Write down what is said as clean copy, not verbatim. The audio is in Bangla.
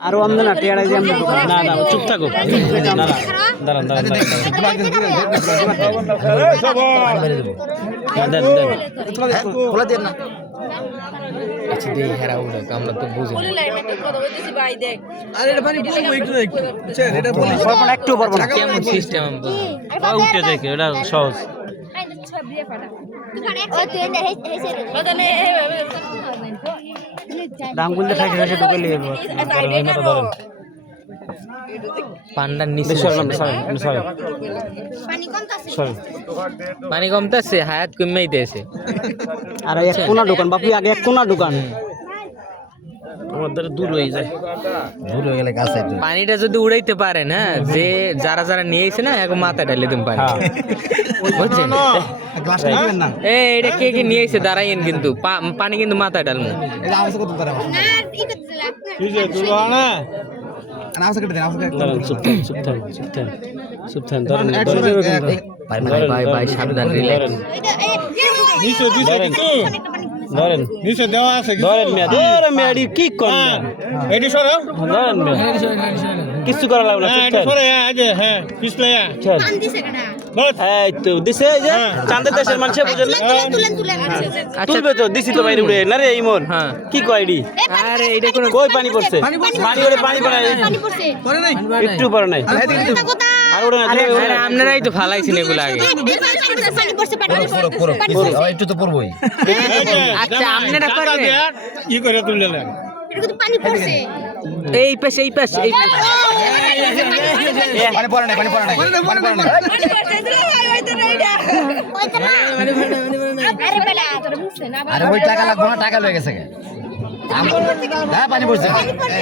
আর অন্ধ না টিয়াড়া যে আমরা না না চুপ থাকো দাঁড়ান দাঁড়ান খোলা দেন না আচ্ছা দেই হেরা উড়ে আমরা তো বুঝি আরে এটা পানি বলবো একটু একটু বুঝছেন এটা বলি পারবো না একটু পারবো না কেমন সিস্টেম আমি বুঝি উঠে দেখে এটা সহজ ডাঙ্গুলতে থাকে সে ঢুকে নিয়ে পান্ডার নিচে পানি কমতাছে হায়াত কমাইতেছে আর এক কোনা দোকান বাপু আগে এক কোনা দোকান আমাদের দূর হয়ে যায় দূর হয়ে গেলে কাছে পানিটা যদি উড়াইতে পারেন হ্যাঁ যে যারা যারা নিয়েছে না এখন মাথা ঢালে দিন পানি বুঝছেন গ্লাস নেবেন না এটা কে কে নিয়েছে দাঁড়াইন কিন্তু পানি কিন্তু মাথায় ডালমু এটা আওয়াজ কত তারা কি যে দুলো না আওয়াজ কেটে দেন আওয়াজ কেটে দাঁড়ান চুপ থান ধরেন ভাই ভাই ভাই ভাই সাবধান রিল্যাক্স ধরেন নিচে দেওয়া আছে ধরেন মেয়াদি কি করেন এটি সরো ধরেন কিছু করা লাগবে না চুপ থান সরে আগে হ্যাঁ পিছলে চল এই তো দিছে এই যে চাঁদের দেশের মানুষ বুঝেন না তুলবে তো দিছি তো বাইরে উড়ে না রে ইমন হ্যাঁ কি কয়ডি আরে এটা কোন কই পানি পড়ছে পানি ওরে পানি পড়ে করে নাই একটু পড়ে নাই আর ওরে না আরে আপনারাই তো ফালাইছেন এগুলো আগে একটু তো পড়বই আচ্ছা আপনারা পারবেন ই করে তুললেন এই পাশে পানি পড়ে নাই পানি পড়ে নাই পানি পড়ে নাই আরে ওই টাকা লাগবে না টাকা লয়ে গেছে হ্যাঁ পানি পড়ছে